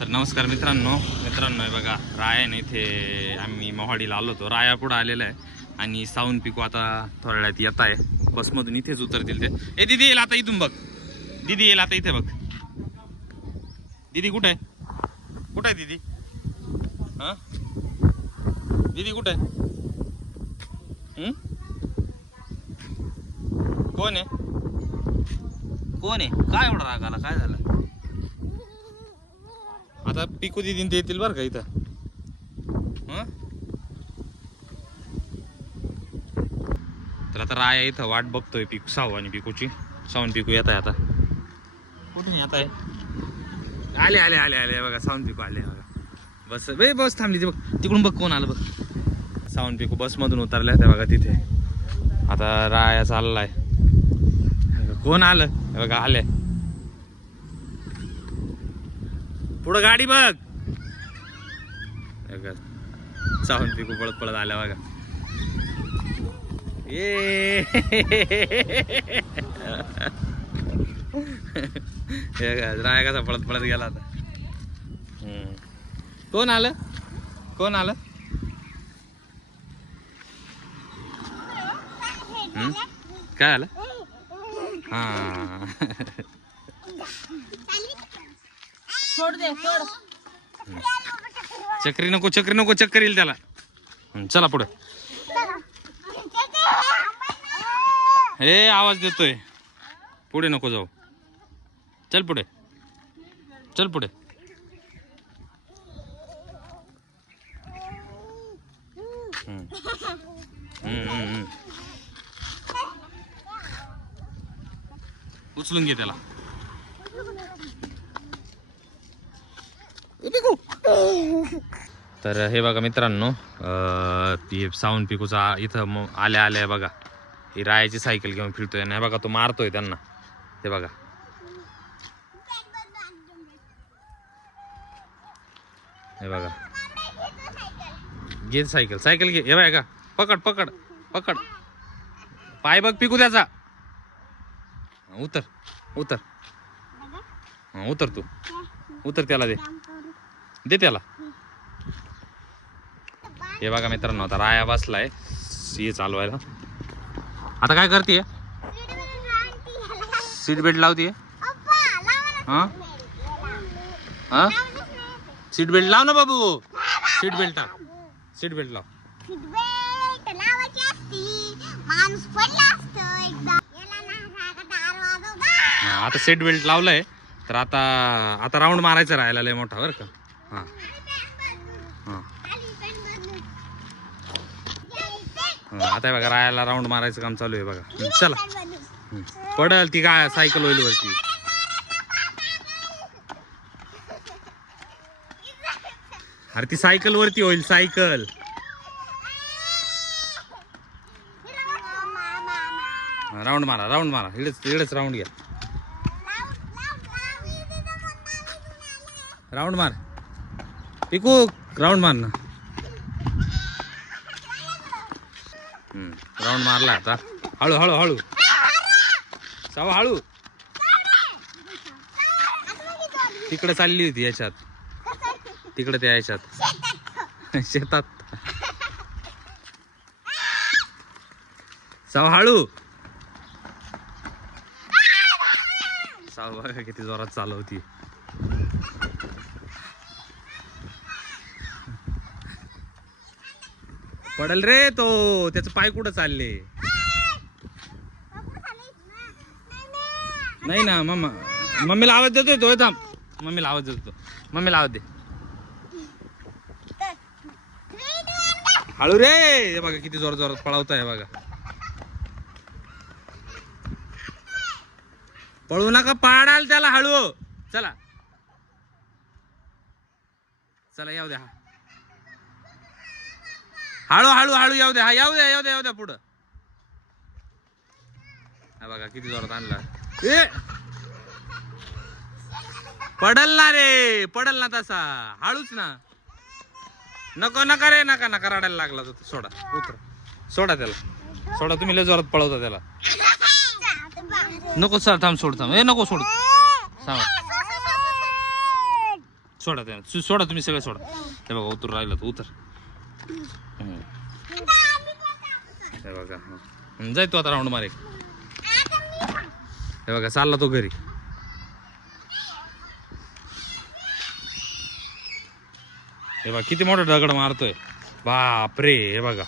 तर नमस्कार मित्रांनो हे बघा राया ना इथे आम्ही मोहाडीला आलो होतो. राया पुढे आलेला आहे आणि साऊन पिकू आता थोड्या वेळात येत आहे. बसमधून इथेच उतरतील ते. ए दीदी येईल आता इथून बघ. दीदी येईल आता इथे बघ. दीदी कुठे आहे? कुठे आहे दीदी? हा दीदी कुठे आहे? कोण आहे? कोण आहे? काय एवढा राग आला? काय झालं? आता पिकू दिदीन ते येतील बरं का इथं. तर आता राया इथं वाट बघतोय पिकू साऊ आणि पिकूची. साऊन पिकू येत आहे आता. कुठून येत आहे? आले आले आले आले बघा. साऊन पिकू आले बघा. बस बस थांबली ती बघ. तिकडून बघ कोण आलं बघ. साऊन पिकू बस मधून उतरल्या त्या बघा तिथे. आता राया चाललाय. कोण आलं बघा. आले पुढं गाडी बघ. साऊन पिकू पळत पळत आल्या बघा. ये राया कसा पळत पळत गेला आता. कोण आलं? कोण आलं? काय आलं? हा सोड दे सोड. चक्री नको चक्री नको. चक्कर येईल त्याला. चला पुढे. हे आवाज देतोय. पुढे नको जाऊ. चल पुढे. चल पुढे. उचलून घे त्याला. तर हे बघा मित्रांनो साऊन पिकूचा इथं आल्या आल्या बघा. ही रायाची सायकल घेऊन फिरतोय नाही बघा. तो मारतोय त्यांना. हे बघा. हे बघा. घे सायकल. सायकल घे. हे बघा. पकड पकड पकड. पाय बघ पिकू त्याचा. उतर उतर. उतर तू. उतर त्याला दे. दे त्याला. हे बघा मित्रांनो आता राया बसलाय हे चालवायला. आता काय करते? सीट बेल्ट लावतीये. हा हा सीट बेल्ट लाव ना बाबू. सीट बेल्ट टाक. सीट बेल्ट लाव. आता सीट बेल्ट लावलंय. तर आता राऊंड मारायचं राहिला लय मोठा बरं का. हा हा आता बघा रायाला राऊंड मारायचं काम चालू आहे बघा. चला. पडल ती काय सायकल होईल वरती. अरे ती सायकल वरती होईल. सायकल. राऊंड मारा. राऊंड मारा. इकडेच राऊंड घ्या. राऊंड मार पिकू. राऊंड मार ना. राऊंड मारला आता. हळू हळू हळू. सावा हळू. तिकडे चालली होती याच्यात. तिकडे त्या याच्यात शेतात. सावा हळू. सावा बघा किती जोरात चालवती. पडल रे तो. त्याचं पाय कुठं चालले? नाही ना मम्मा. मम्मीला आवाज देतोय तो. थांब. मम्मीला आवाज देतो. मम्मीला आवाज दे. हळू रे. हे बघा किती जोर जोरात पळवताय बघा. पळू नका. पाडाल त्याला. हळू. चला चला येऊ द्या. हळू हळू हळू येऊ द्या. हा येऊ द्या येऊ द्या येऊ द्या पुढं. हा बघा किती जोरात आणला. ए पडल ना रे. पडल ना तसा. हळूच ना. नको नका रे. नका नका रडायला लागला तो. सोडा. उतर. सोडा त्याला. सोडा. तुम्ही लय जोरात पळवता त्याला. नको सर. थांब. सोड. थांब. ए नको सोड. थांब. सोडा सोडा तुम्ही सगळं सोडा. हे बघा उतर राहिलं तर उतर. हे बघा जाय तो आता राऊंड मारे. हे बघा चालला तो घरी. हे बघा किती मोठा दगड मारतोय. बापरे. हे बघा